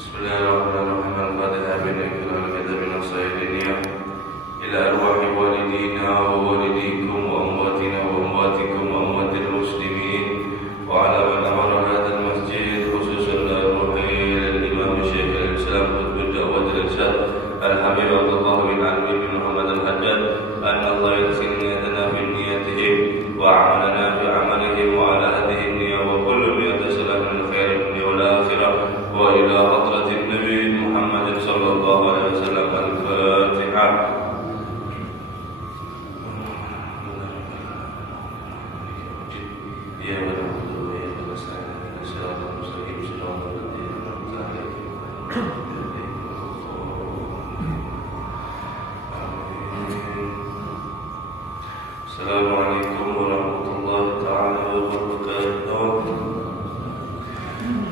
Bismillahirrahmanirrahim. Al-Fatihah bina'ikul kitabin as-sayyidiniyah ila arwahi walidina wa walidikum wa amwatina wa amwatikum wa amwatil muslimin wa ala man amara hadal masjid khususan arwahi al-imam Syekh al-Islam Qutbud Da'wat al-Irsyad Al-Habib Abdullah bin Ali bin Muhammad al-Haddad an Allah yaghfir niyatana fi niyatihim wa amalana fi amalihim wa ala hadhihi niyah wa kullu yatasalamu min khairin dunya wal akhirah wa ila hadratin Nabi Muhammad sallallahu alaihi wasallam. Al-Fatihah. Assalamualaikum warahmatullahi ta'ala wabarakatuh.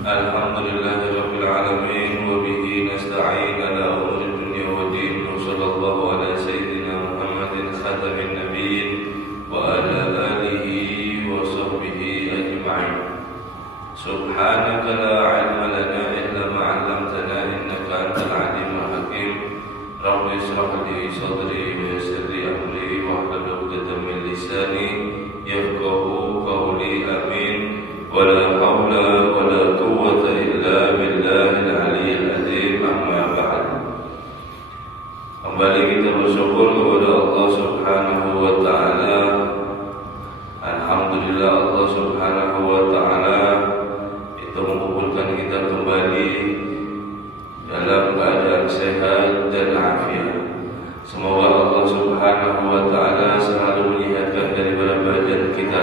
Alhamdulillahirabbil alamin wa bihi nasta'in ala umuri dunya wa din. Sallallahu ala sayyidina Muhammadin khatamin nabiyyin wa ala alihi wa sahbihi ajma'in. Subhanaka la 'ilma lana illa ma 'allamtana innaka antal 'alimul hakim. Rabbi ishrah li sadri wa yassir li amri wahlul 'uqdatam min lisani yafqahu qawli. Amin. Wala haula wala quwwata illa billahil aliyyil azim. Amma ba'd. Kembali kita bersyukur kepada Allah Subhanahu wa taala. Alhamdulillah, Allah Subhanahu wa taala itu mengumpulkan kita kembali dalam keadaan sehat dan afiat. Semoga Allah Subhanahu wa taala selalu menyehatkan daripada badan kita,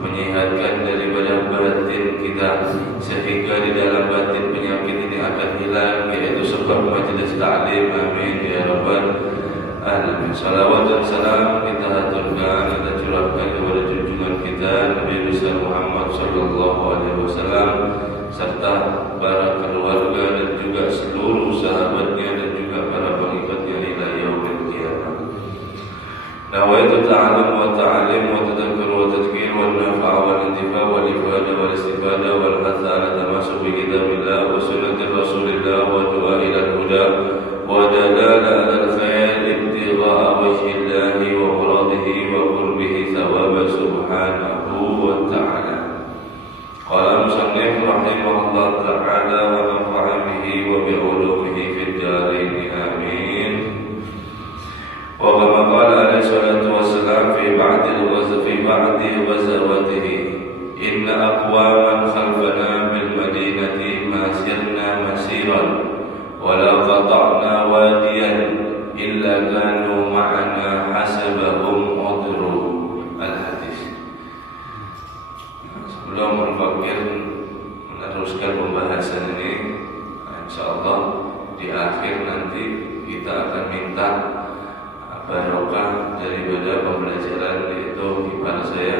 menyehatkan daripada batin kita, sehingga di dalam batin penyakit ini akan hilang, yaitu sebab majelis ta'lim. Amin ya rabbal alamin. Salawat dan salam kita haturkan, kita curahkan kepada junjungan kita Nabi besar Muhammad sallallahu alaihi wasallam serta para keluarga dan juga seluruh sahabatnya dan juga para pengikutnya ila yaumil qiyamah. Nawaitu ta'allum wa ta'alim wa tadhakkur wa tadhkir wa nafa' wa intifa' wa ifada wa istifada wa al-hatha ala tamasuk bi kitabillah wa sunnati rasulillah wa du'a ila al-huda wa dalala ala al-khair ibtigha'a wajhillahi wa muradihi wa qurbihi thawaba subhanahu wa ta'ala. Qala musannif rahimahullah ta'ala wa nafa'a bihi wa bi ulumihi fid darain. Amin. Wa kama qala alaihi salatu wassalam fi ba'di ghazawatihi inna aqwaman khalfana bil madinati ma sirna masiran wa la qata'na wadiyan illa kanu ma'ana hasabahum udru. Al-hadis. Sebelum menfakir meneruskan pembahasan ini, insyaallah di akhir nanti kita akan minta barokah daripada pembelajaran, yaitu ipar saya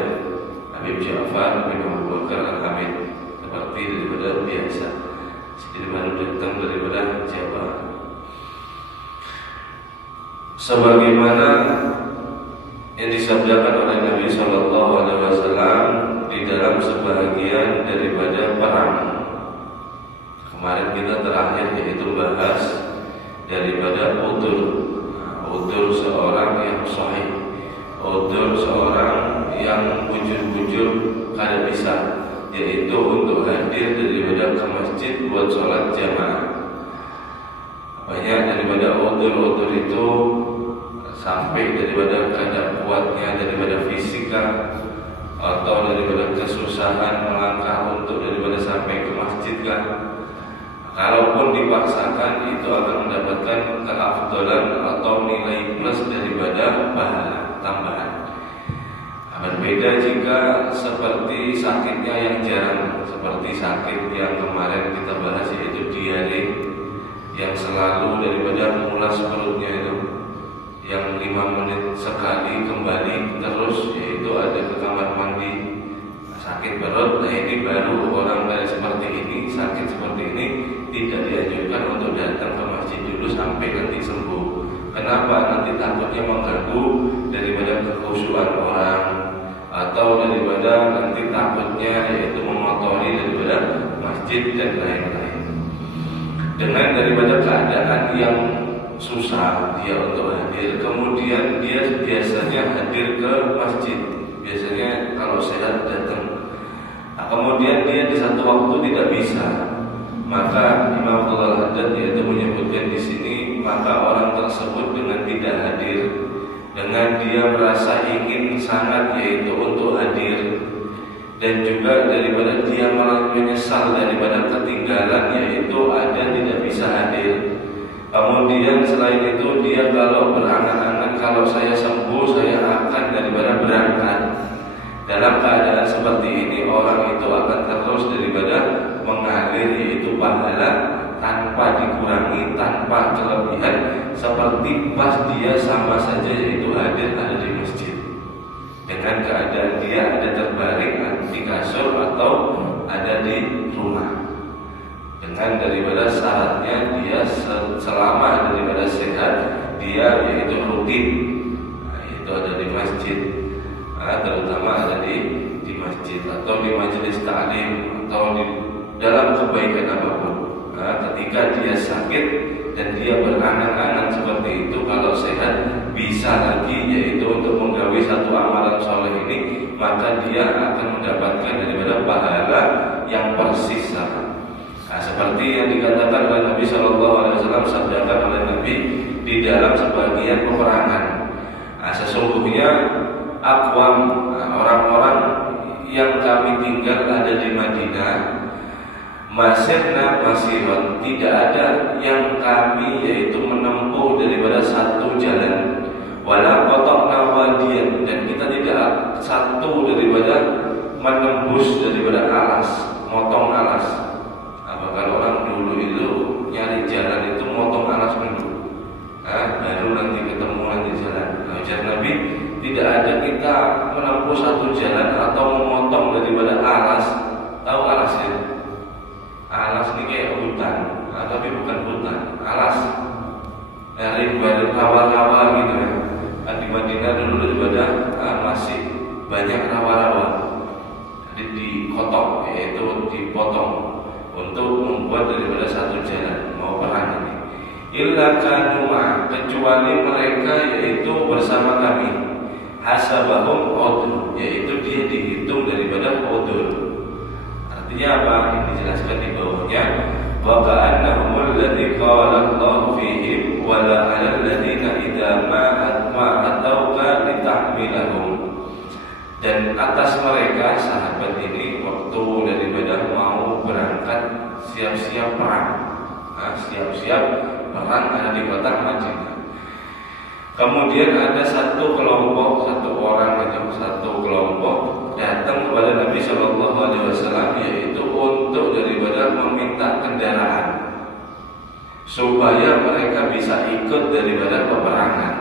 Habib Ja'far bin Abu Bakar Al-Hamid, seperti daripada biasa, jadi baru datang daripada Jawa. Sebagaimana yang disabdakan oleh Nabi Sallallahu Alaihi Wasallam di dalam sebahagian daripada perang. Kemarin kita terakhir yaitu bahas daripada udur seorang yang sahih, udur seorang yang bujur-bujur kada bisa, yaitu untuk hadir daripada ke masjid buat sholat jamaah. Banyak daripada udur-udur itu sampai daripada kada kuatnya daripada fisika atau daripada kesusahan melangkah untuk daripada sampai ke masjid kan. Kalaupun dipaksakan itu akan mendapatkan keafdalan atau nilai plus daripada pahala tambahan. Berbeda jika seperti sakitnya yang jarang, seperti sakit yang kemarin kita bahas yaitu diare, yang selalu daripada mengulas perutnya itu, yang 5 menit sekali kembali terus, yaitu ada ke kamar mandi, sakit perut. Nah ini baru orang dari seperti ini, sakit seperti ini tidak dianjurkan untuk datang ke masjid dulu sampai nanti sembuh. Kenapa? Nanti takutnya mengganggu daripada kekhusyuan orang, atau daripada nanti takutnya yaitu memotori daripada masjid dan lain-lain. dengan daripada keadaan yang susah dia untuk hadir, kemudian dia biasanya hadir ke masjid, biasanya kalau sehat datang. Nah, kemudian dia di satu waktu tidak bisa, maka Imam Al-Haddad yaitu menyebutkan di sini, maka orang tersebut dengan tidak hadir, dengan dia merasa ingin sangat yaitu untuk hadir, dan juga daripada dia malah menyesal daripada ketinggalan yaitu ada tidak bisa hadir. Kemudian selain itu dia kalau berangan-angan kalau saya sembuh saya akan daripada berangkat. Dalam keadaan seperti ini orang itu akan terus daripada mengalir yaitu pahala tanpa dikurangi, tanpa kelebihan, seperti pas dia sama saja yaitu hadir ada di masjid, dengan keadaan dia ada terbaring di kasur atau ada di rumah, dengan daripada syaratnya dia selama daripada sehat dia yaitu rutin, itu ada di masjid, terutama ada di masjid atau di majelis ta'lim atau di dalam kebaikan apapun. Ketika dia sakit dan dia berangan-angan seperti itu, kalau sehat bisa lagi yaitu untuk menggawi satu amalan soleh ini, maka dia akan mendapatkan daripada pahala yang persis sama. Seperti yang dikatakan oleh Nabi SAW, sabdakan oleh Nabi di dalam sebagian peperangan, sesungguhnya aqwam, orang-orang yang kami tinggal ada di Madinah, masirna masirun, tidak ada yang kami yaitu menempuh daripada satu jalan, wala qata'na wadiyan, dan kita tidak satu daripada menembus daripada alas, motong alas. Kalau orang dulu itu nyari jalan itu motong alas dulu, baru nanti ketemu nanti jalan. Ujar Nabi, tidak ada kita menempuh satu jalan atau memotong daripada alas. Tahu alas ya? Alas ini kayak hutan, tapi bukan hutan, alas. Dari rawa-rawa gitu kan. Di Madinah dulu daripada masih banyak rawa-rawa. Jadi dikotok, yaitu dipotong untuk membuat daripada satu jalan mau perang ini. Illa kanu kecuali mereka yaitu bersama kami. Hasabahum udur, yaitu dia dihitung daripada udur. Artinya apa? Ini dijelaskan di bawahnya. Wa ka'annahumul ladzi qala Allah fihim wa la 'alal ladzina idza ma atauka litahmilahum. Dan atas mereka sahabat ini waktu daripada mau berangkat siap-siap perang, siap-siap perang ada di kota Madinah. Kemudian ada satu kelompok, satu orang atau satu kelompok datang kepada Nabi Shallallahu Alaihi Wasallam, yaitu untuk daripada meminta kendaraan supaya mereka bisa ikut daripada peperangan.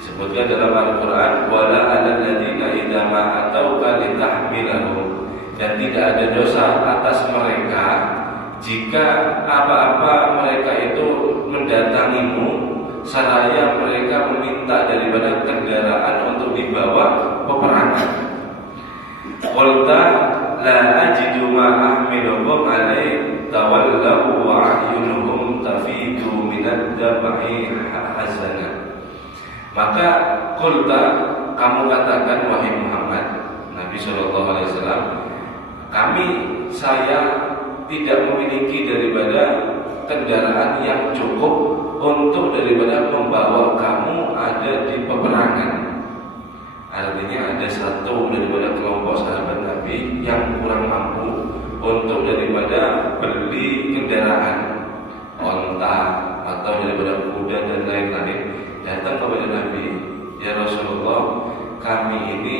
Disebutkan dalam Al-Quran, wala 'alal ladzina idza ma atauka litahmilahum, dan tidak ada dosa atas mereka jika apa-apa mereka itu mendatangimu seraya mereka meminta daripada kendaraan untuk dibawa peperangan. Qulta la ajidu ma ahmilukum alaihi tawallaw wa a'yunuhum tafidu minad dam'i hasanah. Maka qulta, kamu katakan wahai Muhammad, Nabi sallallahu alaihi wasallam, saya tidak memiliki daripada kendaraan yang cukup untuk daripada membawa kamu ada di peperangan. Artinya ada satu daripada kelompok sahabat Nabi yang kurang mampu untuk daripada beli kendaraan, onta atau daripada kuda dan lain-lain, datang kepada Nabi, ya Rasulullah, kami ini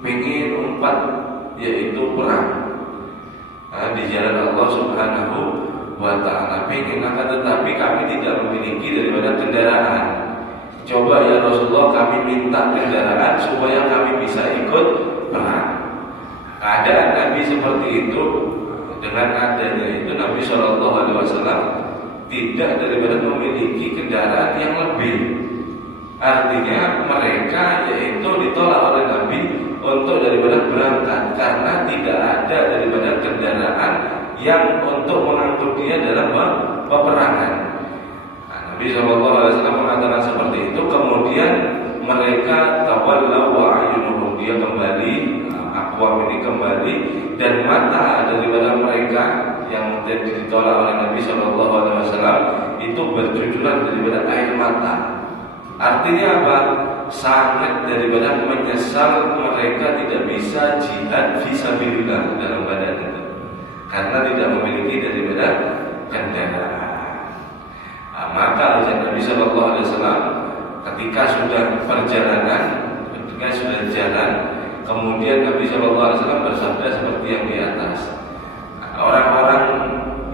ingin umpat yaitu perang di jalan Allah Subhanahu wa ta'ala, ingin, akan tetapi kami tidak memiliki daripada kendaraan. Coba ya Rasulullah, kami minta kendaraan supaya kami bisa ikut perang. Keadaan Nabi seperti itu, dengan adanya itu Nabi Shallallahu Alaihi Wasallam tidak daripada memiliki kendaraan yang lebih. Artinya mereka yaitu ditolak oleh Nabi untuk daripada berangkat karena tidak ada daripada kendaraan yang untuk mengangkut dia dalam peperangan. Nah, Nabi SAW mengatakan seperti itu. Kemudian mereka tawallaw wa a'yunuhum, dia kembali, Aqwam ini kembali, dan mata daripada mereka yang ditolak oleh Nabi SAW itu bercucuran daripada air mata. Artinya apa? Sangat daripada menyesal mereka tidak bisa jihad fisabilillah dalam badan itu, karena tidak memiliki daripada kendaraan. Maka Nabi SAW ketika sudah perjalanan, ketika sudah jalan, kemudian Nabi SAW bersabda seperti yang di atas. Orang-orang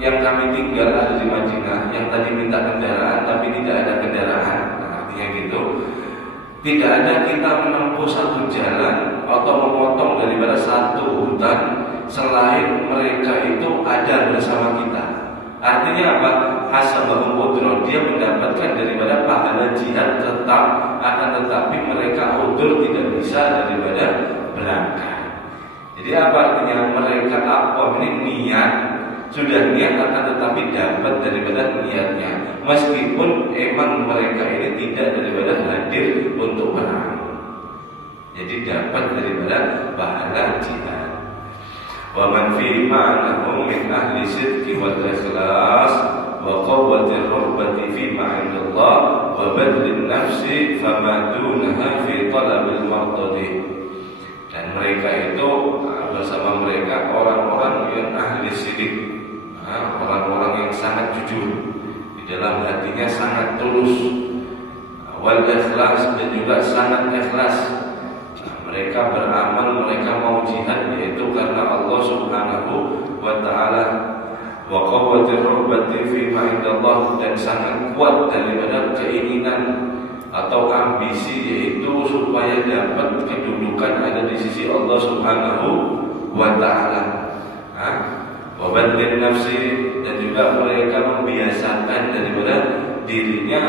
yang kami tinggal ada di Madinah, yang tadi minta kendaraan tapi tidak ada kendaraan, artinya gitu, tidak ada kita menempuh satu jalan atau memotong daripada satu hutan selain mereka itu ada bersama kita. Artinya apa? Hasabahum udhur, dia mendapatkan daripada pahala jihad tetap, akan tetapi mereka udur tidak bisa daripada belakang. Jadi apa artinya? Mereka Aqwam ini niat, sudah niat, akan tetapi dapat daripada niatnya, meskipun emang mereka ini tidak daripada hadir untuk perang. Jadi dapat daripada pahala jihad. Wa man fi ma'anahum min ahli sidqi wal ikhlas wa qawwatir rubbati fi ma'indallah wa badlin nafsi fama dunaha fi talabil mardadi. Dan mereka itu bersama mereka orang-orang yang ahli sidq, orang-orang yang sangat jujur, di dalam hatinya sangat tulus, wal ikhlas, dan juga sangat ikhlas. Mereka beramal, mereka mau jihad yaitu karena Allah Subhanahu wa ta'ala. Wa qawwatir rubbati fi ma'indallah, dan sangat kuat daripada keinginan atau ambisi yaitu supaya dapat kedudukan ada di sisi Allah Subhanahu wa ta'ala. Wa badlin nafsi, dan juga mereka membiasakan daripada dirinya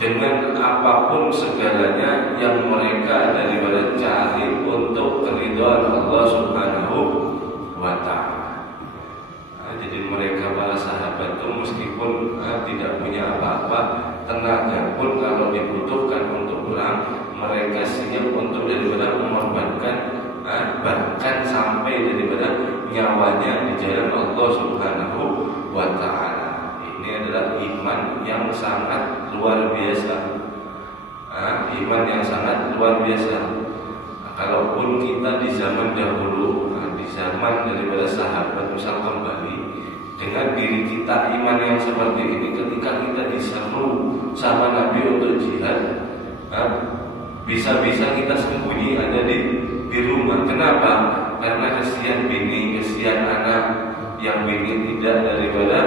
dengan apapun segalanya yang mereka daripada cari untuk keridhaan Allah Subhanahu wa ta'ala. Jadi mereka para sahabat itu meskipun tidak punya apa-apa, tenaga pun kalau dibutuhkan untuk perang, mereka siap untuk daripada mengorbankan, bahkan sampai daripada nyawanya di jalan Allah Subhanahu wa ta'ala. Ini adalah iman yang sangat luar biasa, iman yang sangat luar biasa. Kalaupun kita di zaman dahulu, di zaman daripada sahabat misal kembali dengan diri kita iman yang seperti ini, ketika kita diseru sama Nabi untuk jihad, bisa-bisa kita sembunyi ada di rumah. Kenapa? Karena kesian bini, kesian anak, yang bini tidak daripada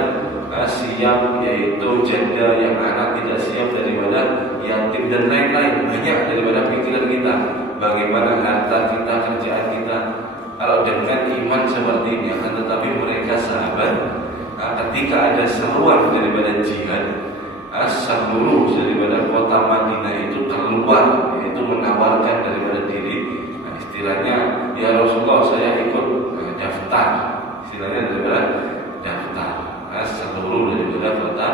siap, yaitu janda, yang anak tidak siap daripada yatim, dan lain-lain. Banyak daripada pikiran kita, bagaimana harta kita, kerjaan kita. Kalau dengan iman seperti ini, akan tetapi mereka sahabat, ketika ada seruan daripada jihad, seluruh daripada kota Madinah itu keluar, yaitu menawarkan daripada diri. Istilahnya, ya Rasulullah, saya ikut daftar. Istilahnya daripada daftar seluruh daripada kota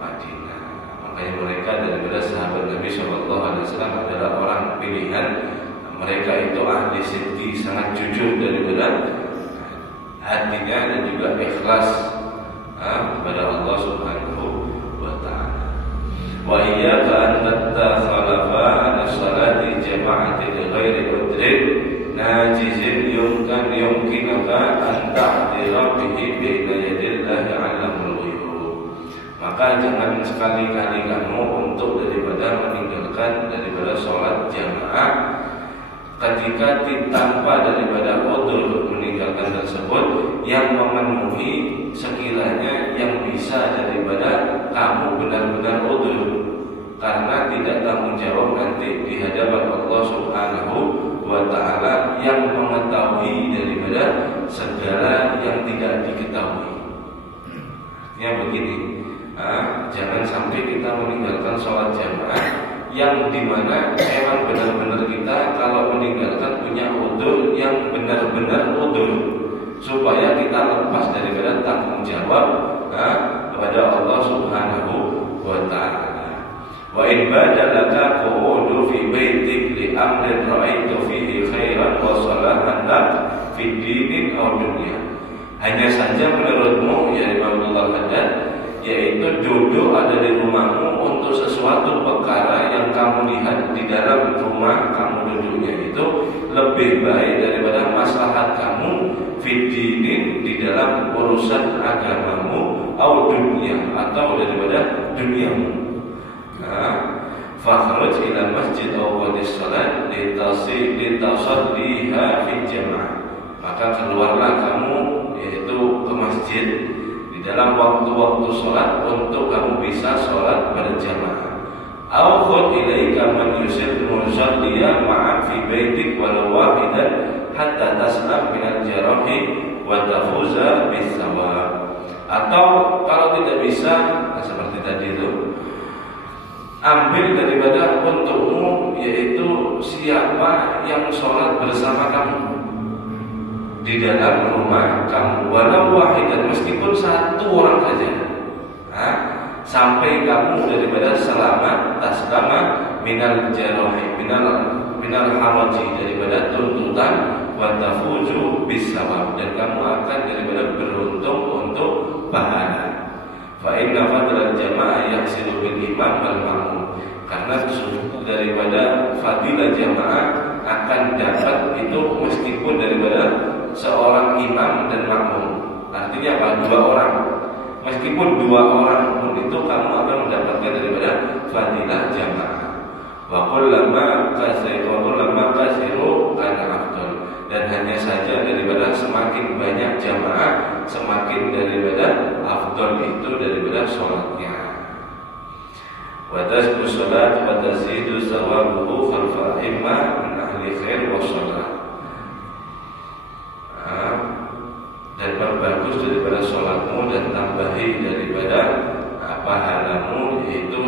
Madinah. Makanya mereka daripada sahabat Nabi SAW adalah orang pilihan. Mereka itu ahli sidqi, sangat jujur daripada hatinya, dan juga ikhlas kepada Allah Subhanahu wa ta'ala. Wa iyyaka an tattakhalafa an salati jama'ati li ghairi udrin najizin yumkinaka an ta'dira bihi baina yadillahi 'alamul ghuyub. Maka jangan sekali-kali kamu untuk daripada meninggalkan daripada sholat jamaah ketika tanpa daripada udzur meninggalkan tersebut yang memenuhi sekiranya yang bisa daripada kamu benar-benar udzur, karena tidak tanggung jawab nanti di hadapan Allah Subhanahu wa ta'ala yang mengetahui daripada segala yang tidak diketahui. Artinya begini, jangan sampai kita meninggalkan sholat jamaah yang dimana emang benar-benar kita kalau meninggalkan punya udzur yang benar-benar udzur, supaya kita lepas daripada tanggung jawab kepada Allah Subhanahu wa ta'ala. Wa in badalaka qu'udu fi baitik li amrin ra'aitu fihi khairan wa salahan lak fi dinin aw dunya. Hanya saja menurutmu ya Imam Abdullah Haddad, yaitu duduk ada di rumahmu untuk sesuatu perkara yang kamu lihat di dalam rumah kamu duduknya itu lebih baik daripada maslahat kamu fi dinin di dalam urusan agamamu aw dunya atau daripada duniamu. Fakhruj ila masjid awwadis salat litasalliha fi jamaah. Maka keluarlah kamu yaitu ke masjid di dalam waktu-waktu salat untuk kamu bisa salat berjamaah. Aw khud ilaika man yusalliya ma'a fi baitik walau wahidan hatta taslam min al-jarahi wa tafuza bis-sawab. Atau kalau tidak bisa seperti tadi itu, ambil daripada untukmu yaitu siapa yang sholat bersama kamu di dalam rumah kamu walau wahidan, meskipun satu orang saja, sampai kamu daripada selamat taslama minal jarahi minal haraji, daripada tuntutan wa tafuzu bisawab, dan kamu akan daripada beruntung untuk pahala. Fa inna fadlal jamaah yaksilu bil imam wal ma'mum, karena daripada fadilah jamaah akan dapat itu meskipun daripada seorang imam dan makmum. Artinya apa? Dua orang. Meskipun dua orang pun itu kamu akan mendapatkan daripada fadilah jamaah. Wa kullama kasiru kana afdal, dan hanya saja daripada semakin banyak jamaah semakin daripada afdal itu daripada sholatnya. Wa tasbu sholat wa tazidu sawabuhu khalfa imma min ahli khair wa sholat. Dan perbagus daripada sholatmu dan tambahi daripada pahalamu, yaitu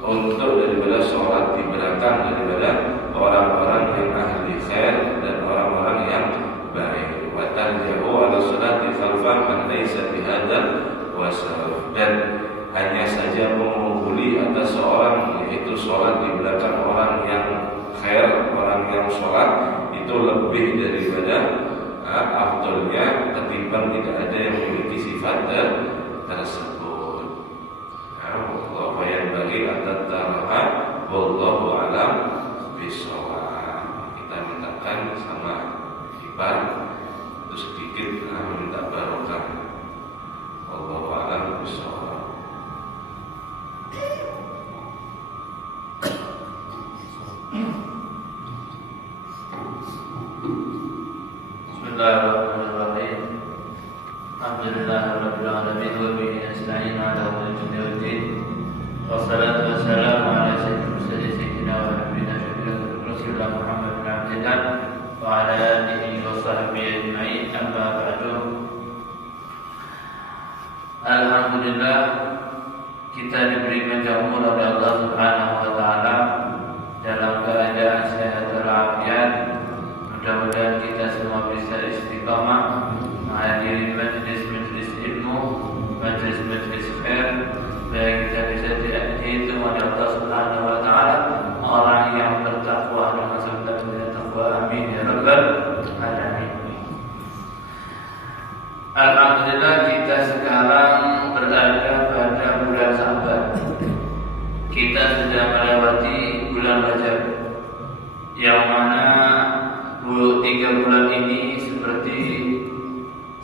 untuk daripada sholat di belakang daripada orang-orang yang ahli khair dan orang-orang yang baik. Wa tarji'u ala sholati khalfa man laysa bihadzal wasal, dan hanya saja mengungguli atas seorang yaitu sholat di belakang orang yang khair, orang yang sholat itu lebih daripada afdolnya ketimbang tidak ada yang memiliki sifat tersebut. Allah yang bagi atas taraha wallahu alam bisawab. Kita mintakan sama Ibar itu sedikit minta barokah. Wallahu alam bisawab. Bismillahirrahmanirrahim. Alhamdulillahirabbil alamin wa bihi nasta'in ala umuri dunya. Wassalatu wassalamu ala sayyidina wa nabiyina Rasulullah Muhammad bin Abdullah wa ala alihi wa sahbihi ajma'in. Amma ba'du. Alhamdulillah, kita diberi umur oleh Allah Subhanahu wa taala dalam keadaan sehat walafiat. Mudah-mudahan kita semua bisa istiqamah menghadiri majlis-majlis ilmu, majlis-majlis khair, baik kita bisa dihitung oleh Allah Subhanahu wa taala orang yang bertakwa dengan sebenar-benarnya takwa. Amin ya rabbal alamin. Alhamdulillah, kita sekarang berada pada bulan Saban. Kita sudah melewati bulan Rajab, yang mana 3 bulan ini seperti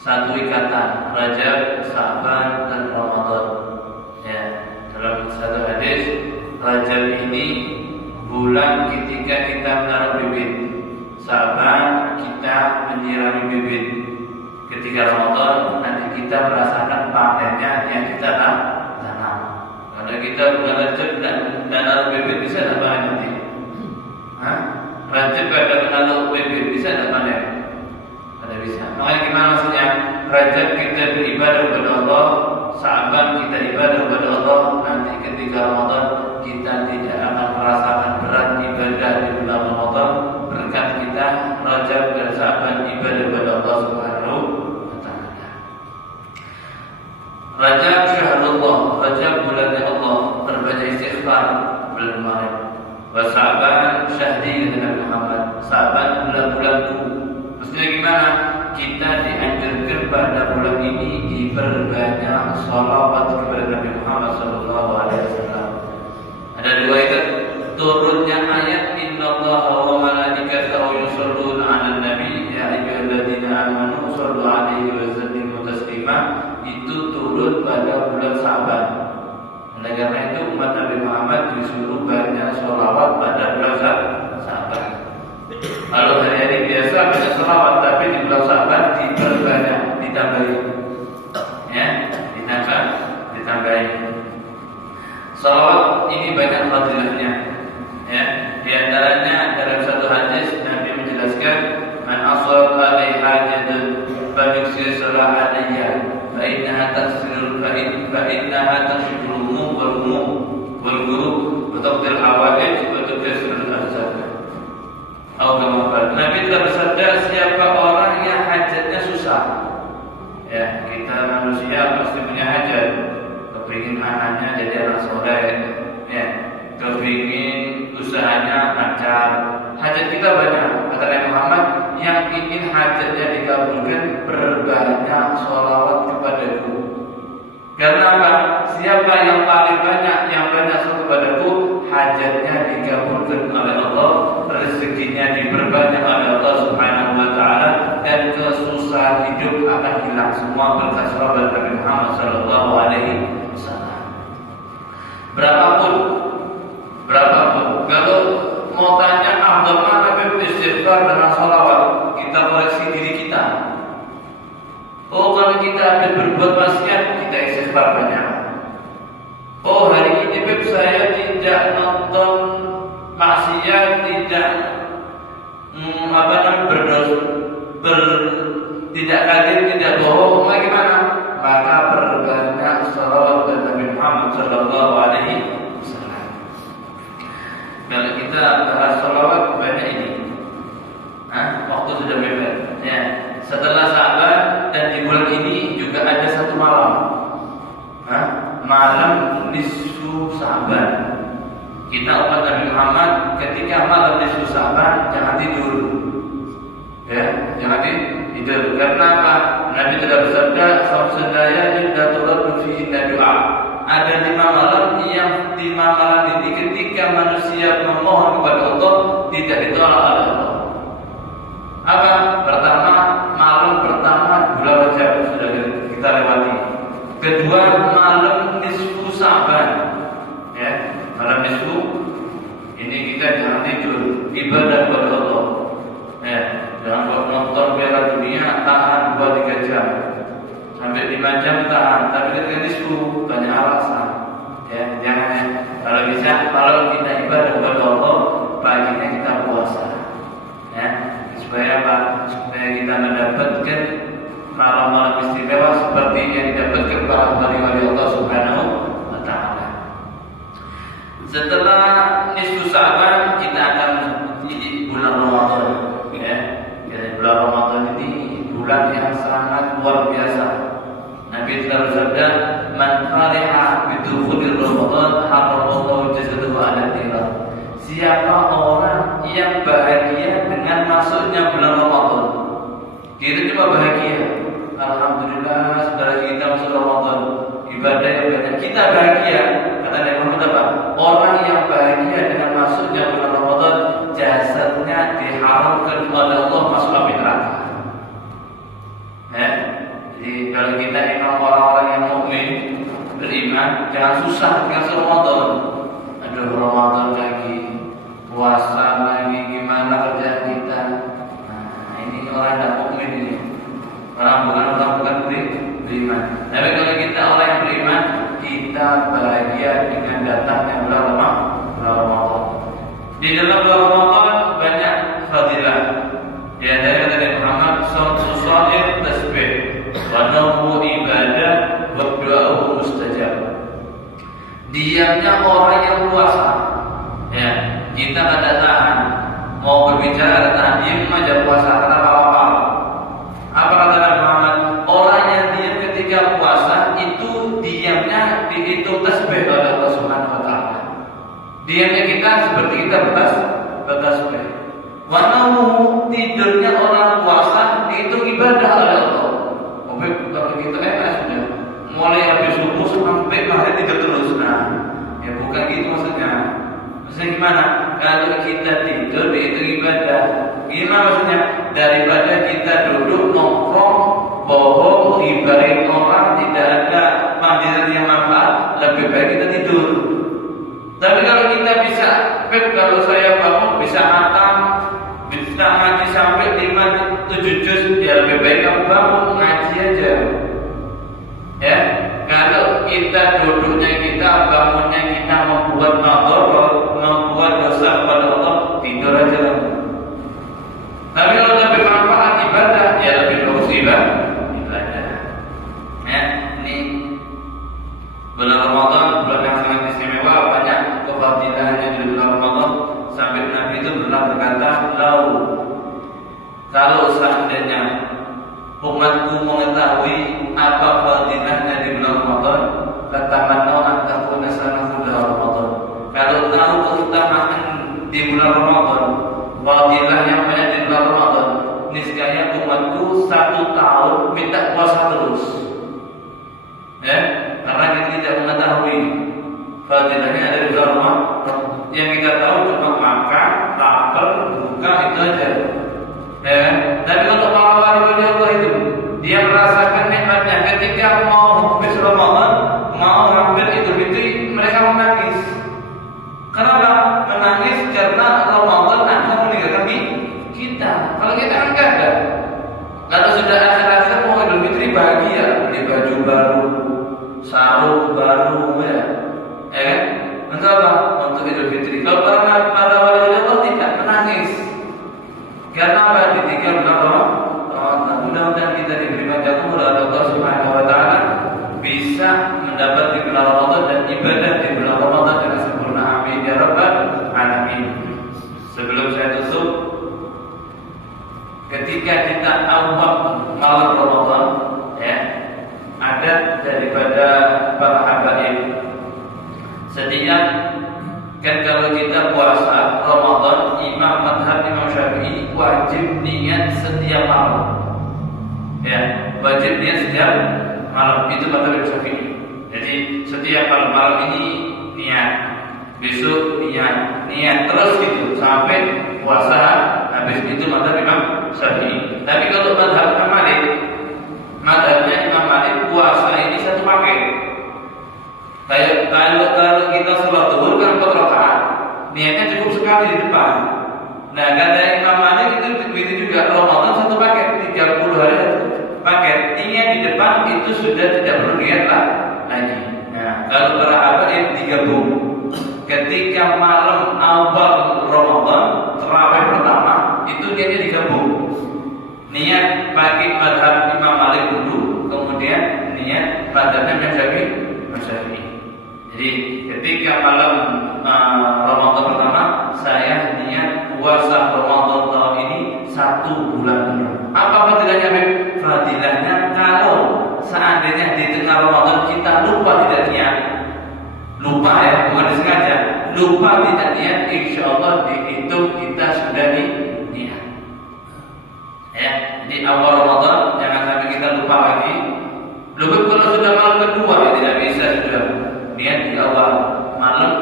satu ikatan, Rajab, Sa'ban, dan Ramadan. Ya, dalam satu hadis, Rajab ini bulan ketika kita menaruh bibit, Sa'ban kita menyirami bibit, ketika Ramadan nanti kita merasakan panennya yang kita tanam. Karena kita bulan Rajab dan menaruh bibit bisa tidak panen nanti? Rajab ada menaruh bibit bisa tidak panen? Ada bisa. Makanya gimana maksudnya? Rajab kita beribadah kepada Allah, Sa'ban kita ibadah kepada Allah. Nanti ketika Ramadan kita tidak akan merasakan berat ibadah di bulan Ramadan, berkat kita Rajab dan Sa'ban ibadah kepada Allah Subhanahu Rajab syahrullah, Rajab bulannya Allah, berbanyak istighfar bulan kemarin. Wa Sa'ban syahri kata Nabi Muhammad, Sa'ban bulan-bulanku. Maksudnya gimana? Kita dianjurkan pada bulan ini diperbanyak sholawat kepada Nabi Muhammad SAW. Ada dua itu, turunnya ayat Innallaha wa malaikatahu yusholluna 'alan nabi ya ayyuhalladzina amanu shollu 'alaihi wa sallimu taslima. Itu turun pada bulan Sa'ban. Oleh karena itu umat Nabi Muhammad disuruh banyak sholawat pada bulan Sa'ban. Kalau hari-hari biasa banyak sholawat, tapi di bulan Sa'ban diperbanyak, ditambahin. Ya, ditambahin. Sholawat ini banyak fadilahnya. Ya, di antaranya dalam satu hadis Nabi menjelaskan, man asal alaihi hajatun falyuksir salat alayya fa innaha tasirul fa innaha tasirul wal gurub wa taqdil hawaij wa tukasirul azab. Nabi telah bersabda, siapa orang yang hajatnya susah. Ya, kita manusia pasti punya hajat. Kepingin anaknya jadi anak soleh, ya, kepingin usahanya lancar. Hajat kita banyak. Kata Nabi Muhammad, yang ingin hajatnya dikabulkan berbanyak sholawat kepadaku. Karena apa? Siapa yang paling banyak sholawat kepadaku, hajatnya dikabulkan oleh Allah, rezekinya diperbanyak oleh Allah Subhanahu wa Ta'ala, dan kesusahan hidup akan hilang semua berkat sholawat Nabi Muhammad Sallallahu Alaihi Wasallam. Berapapun. Kalau mau tanya afdal mana istighfar dengan sholawat, kita koreksi diri kita. Oh, kalau kita habis berbuat maksiat, kita istighfar banyak. Oh, hari ini Beb saya tidak nonton maksiat, tidak tidak kaget, tidak bohong, bagaimana? Maka berbanyak sholawat kepada Nabi Muhammad Sallallahu Alaihi Wasallam. Kalau kita bahas sholawat banyak ini, waktu sudah bebas. Ya. Setelah Sa'ban dan di bulan ini juga ada satu malam, malam nisfu Sa'ban. Kita umat Nabi Muhammad ketika malam nisfu Sa'ban jangan tidur, ya, jangan tidur. Karena apa? Nabi telah bersabda, khamsun layalin la turaddu fihinna du'a. Ada 5 malam yang 5 malam ini ketika manusia memohon kepada Allah tidak ditolak oleh Allah. Apa? Pertama, malam pertama bulan Rajab sudah kita lewati. Kedua, malam nisfu Sa'ban. Ya, malam nisfu ini kita jangan tidur, ibadah kepada Allah. Ya, jangan nonton Piala Dunia tahan 2-3 jam. Sampai 5 jam tahan, tapi ketika nisfu banyak alasan. Ya, jangan. Kalau bisa, kalau kita ibadah kepada Allah, paginya kita puasa. Ya. Supaya apa? Supaya kita mendapatkan malam-malam istimewa seperti yang didapatkan para wali-wali Allah Subhanahu wa Ta'ala. Setelah nisfu Sa'ban kita akan di bulan Ramadan. Ya, bulan Ramadan ini bulan yang sangat luar biasa. Nabi telah bersabda, "Man fariha bidukhulil Ramadan haramallahu jazatuhu 'ala an-nar." Siapa orang yang bahagia dengan masuknya bulan Ramadan? Kita cuma bahagia, alhamdulillah saudara kita masuk Ramadan, ibadah yang banyak, kita bahagia. Kata Nabi Muhammad apa? Orang yang bahagia dengan masuknya bulan Ramadan, jasadnya diharamkan oleh Allah masuk api neraka. Jadi kalau kita ingin orang-orang yang mukmin beriman, jangan susah dengan Ramadan. Aduh, Ramadan lagi, puasa lagi, gimana kerjaan kita? Nah, ini orang yang mukmin ini. Orang bukan beriman. Tapi kalau kita orang yang beriman, kita bahagia dengan datangnya bulan Ramadan. Di dalam bulan Ramadan banyak fadilah. Di antara kata Nabi Muhammad, "Shaum tasbih, wa naumu ibadah, wa du'a'u mustajab." Diamnya orang yang puasa, ya, kita kada tahan, mau berbicara tahan, diam aja puasa, kenapa apa? Apa kata Nabi Muhammad? Orang yang diam ketika puasa itu Diamnya kita seperti kita bertasbih. Wanamu, tidurnya orang puasa itu ibadah oleh Allah. Kalau kita sudah mulai habis subuh sampai maghrib tidur terus. Nah, ya bukan gitu maksudnya. Maksudnya gimana? Kalau kita tidur itu ibadah. Gimana maksudnya? Daripada kita duduk nongkrong, bohong, ibarin orang, tidak ada panggilan yang manfaat, lebih baik kita tidur. Tapi kalau kita bisa, kalau saya bangun bisa hatam, bisa ngaji sampai 5-7 juz, ya lebih baik kamu bangun ngaji aja. Ya, kalau kita duduknya kita, bangunnya kita membuat madharat, membuat dosa kepada Allah, tidur aja. Tapi kalau lebih manfaat ibadah, ya lebih bagus ibadah. Ya, ini bulan Ramadan, bulan yang sangat istimewa, banyak kefadilahannya di bulan Ramadan. Sampai Nabi itu pernah berkata, kalau seandainya umatku mengetahui apa fadilahnya di bulan Ramadan, katamannau an takuna sanatan Ramadan. Kalau tahu keutamaan di bulan Ramadan, fadilah yang banyak di bulan Ramadan, niscaya umatku 1 tahun minta puasa terus. Ya, karena kita tidak mengetahui fadilahnya ada di bulan Ramadan. Yang kita tahu cuma makan, lapar, buka, itu aja. Ya, tapi untuk para wali Allah itu, dia merasakan nikmatnya ketika mau habis Ramadan, mau hampir Idul Fitri, mereka menangis. Kenapa? Menangis karena Ramadan akan meninggalkan kita. Kalau kita enggak ada. Kalau sudah akhir-akhir mau Idul Fitri bahagia, beli baju baru, sarung baru, ya. Untuk apa? Untuk Idul Fitri. Kalau para wali Allah tidak, menangis. Karena apa? Ditinggal bulan Ramadan. Mudah-mudahan kita diberi panjang umur oleh Allah Subhanahu wa taala, bisa mendapat di bulan Ramadan dan ibadah di bulan Ramadan dengan sempurna. Amin ya rabbal alamin. Sebelum saya tutup, ketika kita awal malam Ramadan, ya, ada daripada para habaib. Setiap kan kalau kita puasa Ramadan, Imam Syafi'i wajib niat setiap malam. Ya, wajib niat setiap malam, itu mazhab Imam Syafi'i. Jadi setiap malam ini niat, besok niat terus gitu sampai puasa habis. Itu mazhab Imam Syafi'i. Tapi kalau mazhab Imam Malik, mazhabnya Imam Malik puasa ini 1 paket. Kalau kita sholat zuhur kan 4 rakaat, niatnya cukup sekali di depan. Nah, kata Imam Malik itu juga Ramadan 1 paket, 30 hari 1 paket. Niat di depan itu sudah tidak perlu niat lagi. Nah, kalau para habaib digabung. Ketika malam awal Ramadan, tarawih pertama, itu niatnya digabung. Niat pakai mazhab Imam Malik dulu, kemudian niat mazhabnya Imam Syafi'i. Jadi ketika malam Ramadan pertama, saya niat puasa Ramadan tahun ini 1 bulan penuh. Apa fadilahnya? Fadilahnya kalau seandainya di tengah Ramadan kita lupa tidak niat, lupa ya, bukan disengaja, lupa tidak niat, insya Allah dihitung kita sudah niat. Ya, di awal Ramadan jangan sampai kita lupa lagi. Lupa kalau sudah malam kedua ya tidak bisa sudah. Niat di awal malam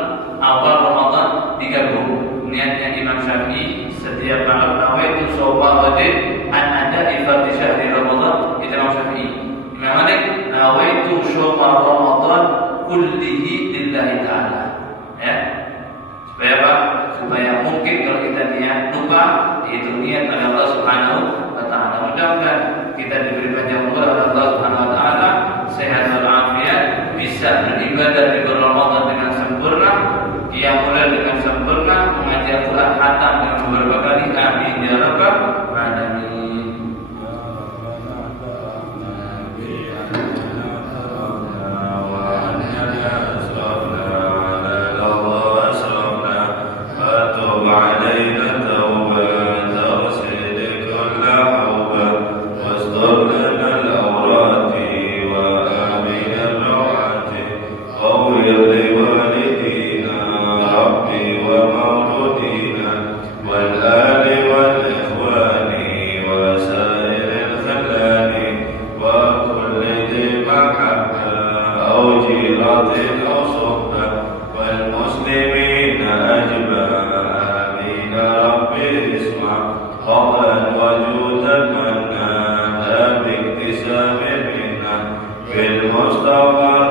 awal Ramadan digabung. Niatnya Imam Syafi'i setiap malam nawaitu shauma ghadin an ada ifardhi syahri Ramadan, itu Imam Syafi'i. Imam Malik nawaitu shauma Ramadan kullihi lillahi ta'ala. Ya. Supaya apa? Supaya mungkin kalau kita niat lupa, itu niat oleh Allah Subhanahu wa taala. Mudah-mudahan kita diberi panjang umur oleh Allah Subhanahu wa taala, sehat walafiat, bisa beribadah di bulan Ramadan dengan sempurna, qiyamul dengan sempurna, mengaji Al-Qur'an khatam dengan beberapa kali. Amin ya rabbal alamin. واستغفر لنا الأوراق أو صحبة والمسلمين أجمعين ربي اسمع فضلا وجودا منا لا باكتساب منا بالمصطفى